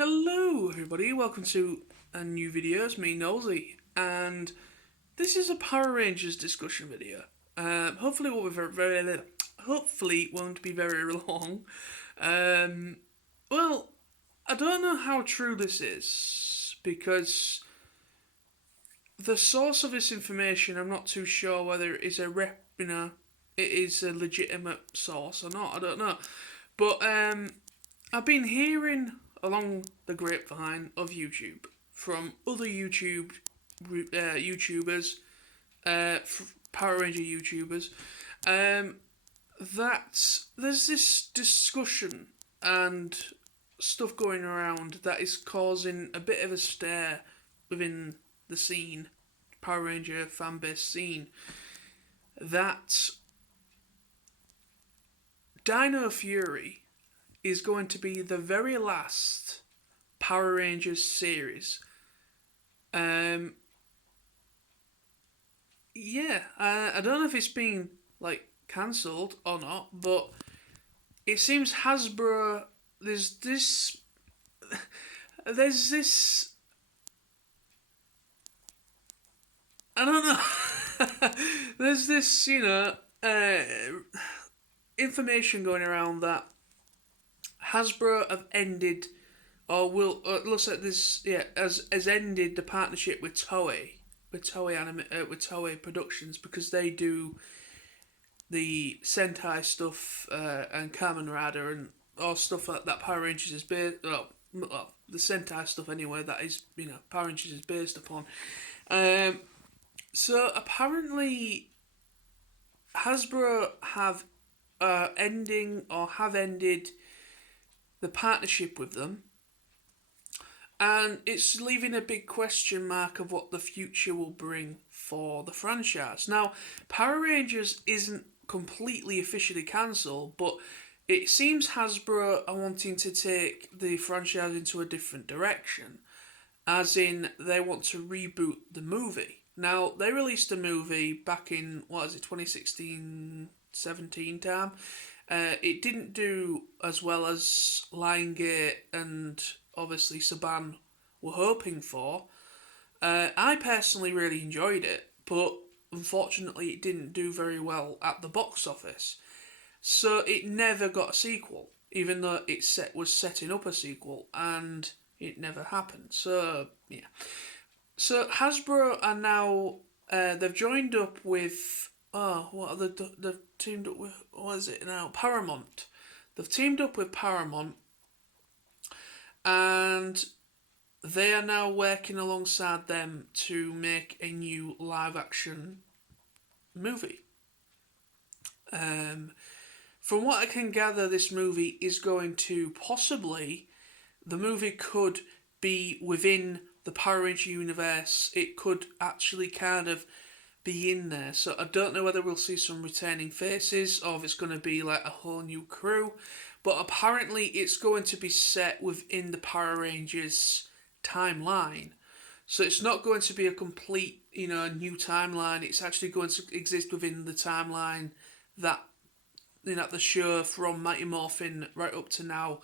Hello everybody, welcome to a new video. It's me, Nosy, and this is a Power Rangers discussion video. Hopefully hopefully it won't be very long. Well, I don't know how true this is because the source of this information, I'm not too sure whether it is it is a legitimate source or not. I don't know, but I've been hearing along the grapevine of YouTube from other YouTubers, Power Ranger YouTubers, that there's this discussion and stuff going around that is causing a bit of a stir within the scene, Power Ranger fanbase scene, that Dino Fury is going to be the very last Power Rangers series. I don't know if it's been cancelled or not, but it seems Hasbro. There's this. I don't know. There's this, information going around that Hasbro have ended, or will, or it looks like this, has ended the partnership with Toei, with Toei Productions, because they do the Sentai stuff and Kamen Rider and all stuff like that. Power Rangers is based, the Sentai stuff anyway. That is, Power Rangers is based upon. So apparently, Hasbro have ended the partnership with them, and it's leaving a big question mark of what the future will bring for the franchise. Now, Power Rangers isn't completely officially cancelled, but it seems Hasbro are wanting to take the franchise into a different direction, as in they want to reboot the movie. Now, they released a movie back in, 2016, 17 time. It didn't do as well as Lionsgate and obviously Saban were hoping for. I personally really enjoyed it, but unfortunately it didn't do very well at the box office. So it never got a sequel, even though was setting up a sequel, and it never happened. So yeah. So Hasbro are now they've joined up with they've teamed up with, what is it now, Paramount. They've teamed up with Paramount, and they are now working alongside them to make a new live action movie. From what I can gather, this movie is going to the movie could be within the Power Ranger universe. It could actually kind of be in there. So I don't know whether we'll see some returning faces or if it's going to be like a whole new crew. But apparently it's going to be set within the Power Rangers timeline. So it's not going to be a complete, new timeline. It's actually going to exist within the timeline that, the show from Mighty Morphin right up to now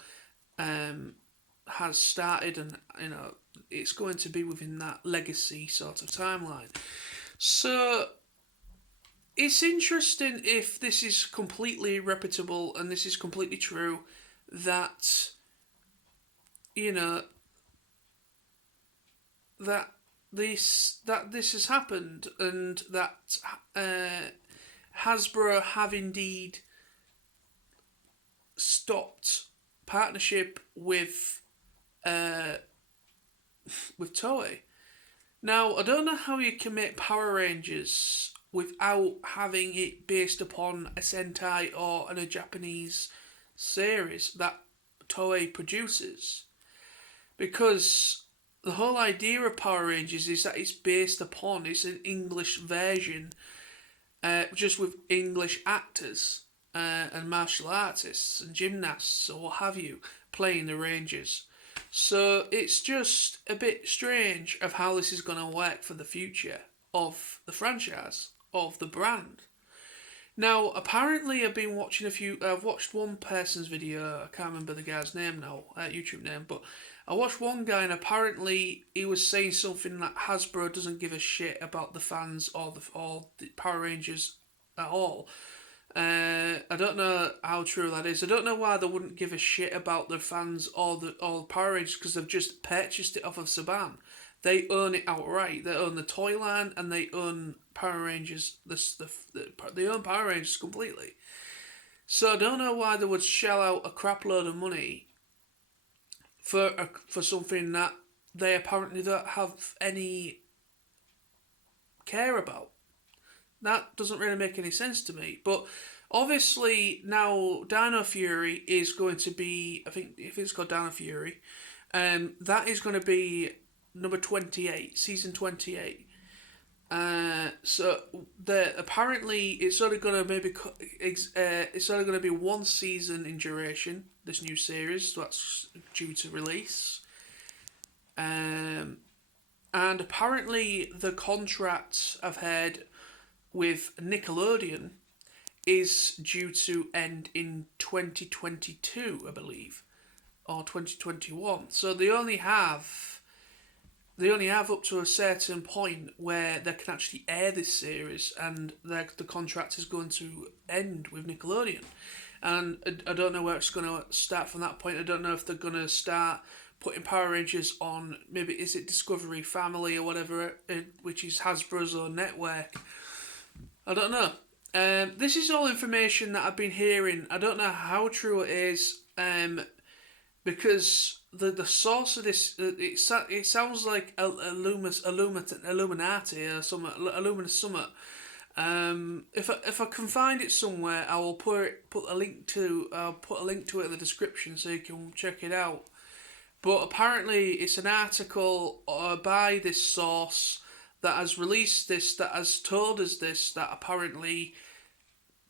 has started, and it's going to be within that legacy sort of timeline. So it's interesting if this is completely reputable and this is completely true, that that this has happened, and that Hasbro have indeed stopped partnership with Toei. Now, I don't know how you can make Power Rangers without having it based upon a Sentai or a Japanese series that Toei produces, because the whole idea of Power Rangers is that it's an English version, just with English actors and martial artists and gymnasts or what have you playing the Rangers. So it's just a bit strange of how this is going to work for the future of the franchise, of the brand. Now, apparently, I've been watching a few. I've watched one person's video. I can't remember the guy's name now, YouTube name, but I watched one guy, and apparently, he was saying something like Hasbro doesn't give a shit about the fans or the Power Rangers at all. I don't know how true that is. I don't know why they wouldn't give a shit about their fans or the Power Rangers, because they've just purchased it off of Saban. They own it outright. They own the toy line and they own Power Rangers. They own Power Rangers completely. So I don't know why they would shell out a crap load of money for something that they apparently don't have any care about. That doesn't really make any sense to me. But obviously now Dino Fury is going to be, I think if it's called Dino Fury, that is going to be number 28, season 28. So the apparently it's only going to it's only going to be one season in duration. This new series, so that's due to release. And apparently the contract I've heard with Nickelodeon is due to end in 2022, I believe, or 2021. So they only have up to a certain point where they can actually air this series, and the contract is going to end with Nickelodeon. And I don't know where it's going to start from that point. I don't know if they're going to start putting Power Rangers on, maybe is it Discovery Family or whatever, which is Hasbro's own network. I don't know. This is all information that I've been hearing. I don't know how true it is, because the source of this, it sounds like Illuminati or something, Illuminous Summit. If I can find it somewhere, I will put a link to it in the description so you can check it out. But apparently, it's an article by this source that has released this, that has told us this, that apparently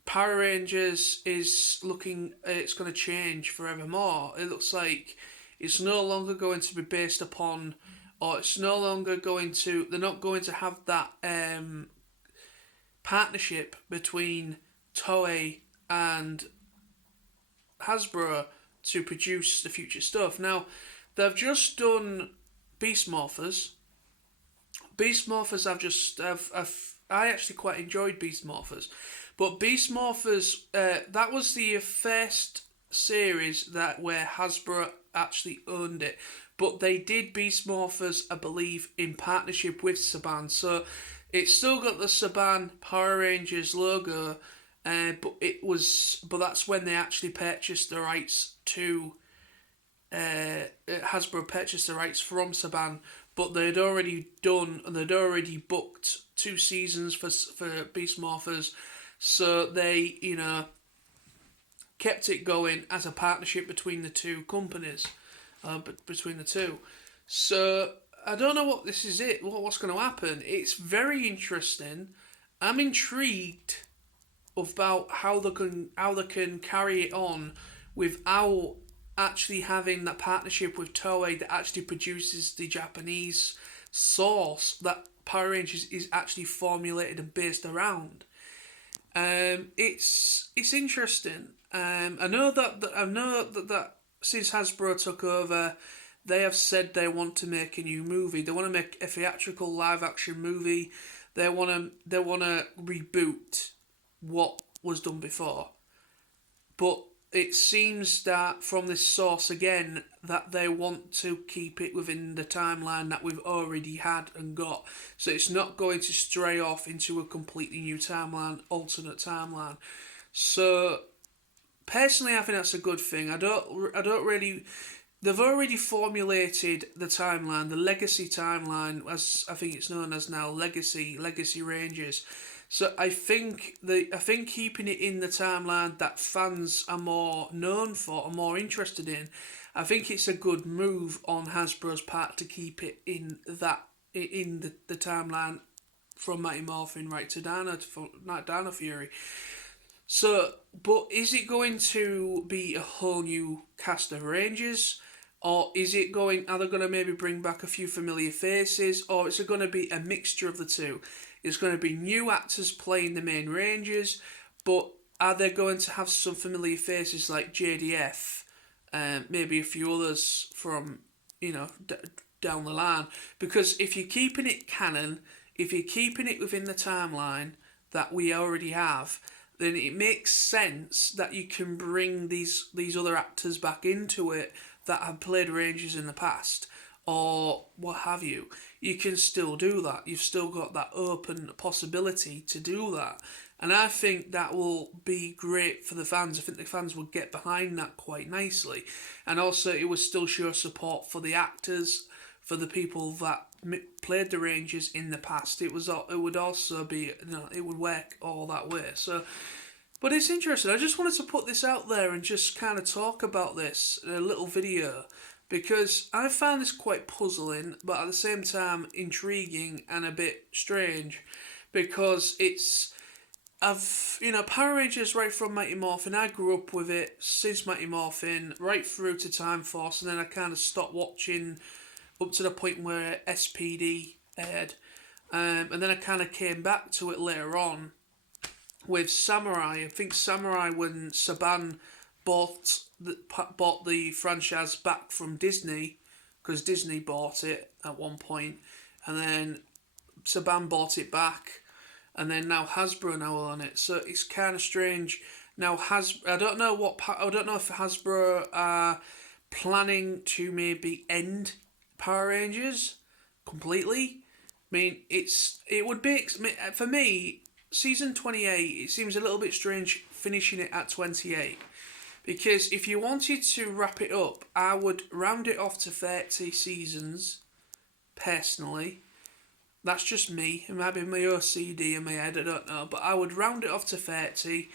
Power Rangers is looking, it's going to change forevermore. It looks like it's no longer going to be based upon, or it's no longer going to, they're not going to have that partnership between Toei and Hasbro to produce the future stuff. Now, they've just done Beast Morphers. Beast Morphers, I actually quite enjoyed Beast Morphers. But Beast Morphers, that was the first series where Hasbro actually owned it. But they did Beast Morphers, I believe, in partnership with Saban. So it's still got the Saban Power Rangers logo, but that's when they actually purchased the rights to. Hasbro purchased the rights from Saban, but they'd already booked 2 seasons for Beast Morphers, so they kept it going as a partnership between the two companies, between the two. So I don't know what this is. What's going to happen? It's very interesting. I'm intrigued about how they can carry it on without actually having that partnership with Toei that actually produces the Japanese source that Power Rangers is actually formulated and based around. It's interesting. I know that since Hasbro took over, they have said they want to make a new movie. They want to make a theatrical live action movie. They want to reboot what was done before. But it seems that from this source again that they want to keep it within the timeline that we've already had and got. So it's not going to stray off into a completely new timeline, alternate timeline. So personally, I think that's a good thing. I don't really. They've already formulated the timeline, the legacy timeline, as I think it's known as now, Legacy Rangers. So I think keeping it in the timeline that fans are more known for, are more interested in, I think it's a good move on Hasbro's part to keep it in the timeline from Mighty Morphin right to Dino Fury. So, but is it going to be a whole new cast of Rangers? Or are they going to maybe bring back a few familiar faces? Or is it going to be a mixture of the two? It's going to be new actors playing the main Rangers? but are they going to have some familiar faces like JDF, maybe a few others from, down the line? Because if you're keeping it canon, if you're keeping it within the timeline that we already have, then it makes sense that you can bring these other actors back into it that have played Rangers in the past, or what have you. You can still do that. You've still got that open possibility to do that. And I think that will be great for the fans. I think the fans would get behind that quite nicely. And also, it would still show support for the actors, for the people that played the Rangers in the past. It would also be, it would work all that way. So, but it's interesting. I just wanted to put this out there and just kind of talk about this in a little video, because I found this quite puzzling, but at the same time intriguing and a bit strange, because Power Rangers right from Mighty Morphin. I grew up with it since Mighty Morphin, right through to Time Force, and then I kind of stopped watching up to the point where SPD aired, and then I kind of came back to it later on with Samurai. I think Samurai, when Saban bought the franchise back from Disney, because Disney bought it at one point, and then Saban bought it back, and then now Hasbro now own it. So it's kind of strange. Now I don't know if Hasbro are planning to maybe end Power Rangers completely. I mean, it would be, for me, season 28, it seems a little bit strange finishing it at 28. Because if you wanted to wrap it up, I would round it off to 30 seasons, personally. That's just me. It might be my OCD in my head, I don't know. But I would round it off to 30,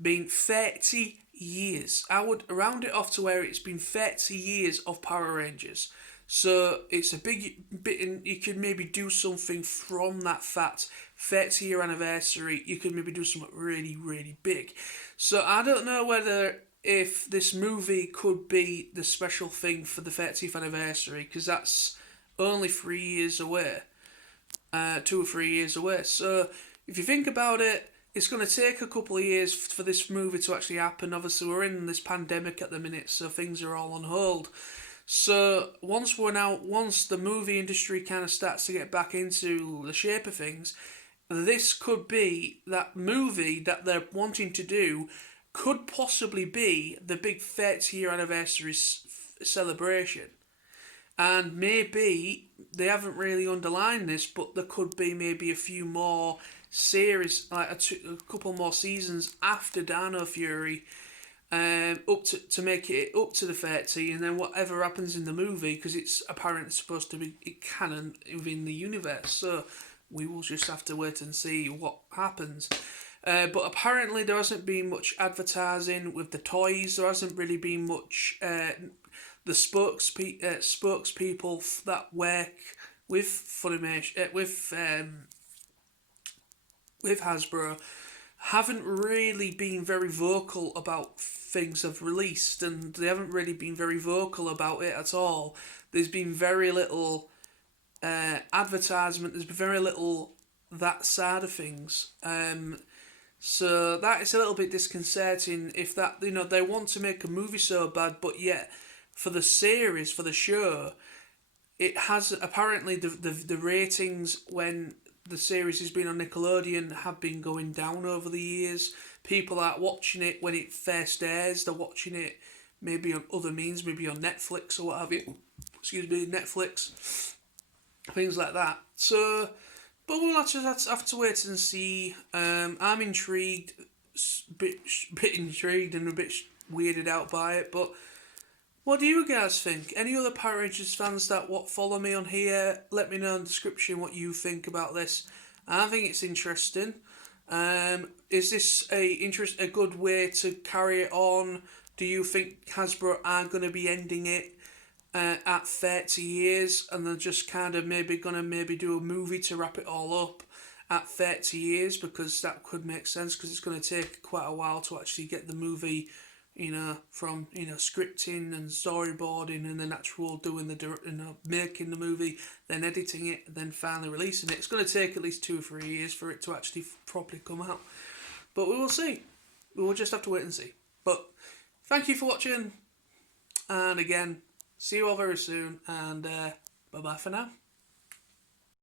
being 30 years. I would round it off to where it's been 30 years of Power Rangers. So it's a big bit, and you could maybe do something from that fact. 30-year anniversary, you could maybe do something really, really big. So I don't know whether if this movie could be the special thing for the 30th anniversary, because that's only 3 years away. 2 or 3 years away. So if you think about it, it's going to take a couple of years for this movie to actually happen. Obviously, we're in this pandemic at the minute, so things are all on hold. So once the movie industry kind of starts to get back into the shape of things, this could be that movie that they're wanting to do, could possibly be the big 30-year anniversary celebration. And maybe they haven't really underlined this, but there could be maybe a few more series, like a couple more seasons after Dino Fury, up to make it up to the 30, and then whatever happens in the movie, because it's apparently supposed to be canon within the universe. So we will just have to wait and see what happens. But apparently there hasn't been much advertising with the toys. There hasn't really been much. The spokespeople that work with Funimation, with Hasbro, haven't really been very vocal about things they've released, and they haven't really been very vocal about it at all. There's been very little advertisement. There's been very little that side of things. So that is a little bit disconcerting. If that, they want to make a movie so bad, but yet for the series, for the show, it has apparently the ratings when the series has been on Nickelodeon have been going down over the years. People aren't watching it when it first airs. They're watching it maybe on other means, maybe on Netflix or what have you. Excuse me, Netflix. Things like that. So, but we'll have to wait and see. I'm intrigued, bit intrigued and a bit weirded out by it, but what do you guys think? Any other Power Rangers fans that follow me on here? Let me know in the description what you think about this. I think it's interesting. Is this a good way to carry it on? Do you think Hasbro are going to be ending it at 30 years, and they're just kind of maybe going to do a movie to wrap it all up at 30 years? Because that could make sense, because it's going to take quite a while to actually get the movie, from scripting and storyboarding, and then actual doing making the movie, then editing it, then finally releasing it. It's going to take at least 2 or 3 years for it to actually properly come out. But we will see. We will just have to wait and see. But thank you for watching. And again, see you all very soon. And bye-bye for now.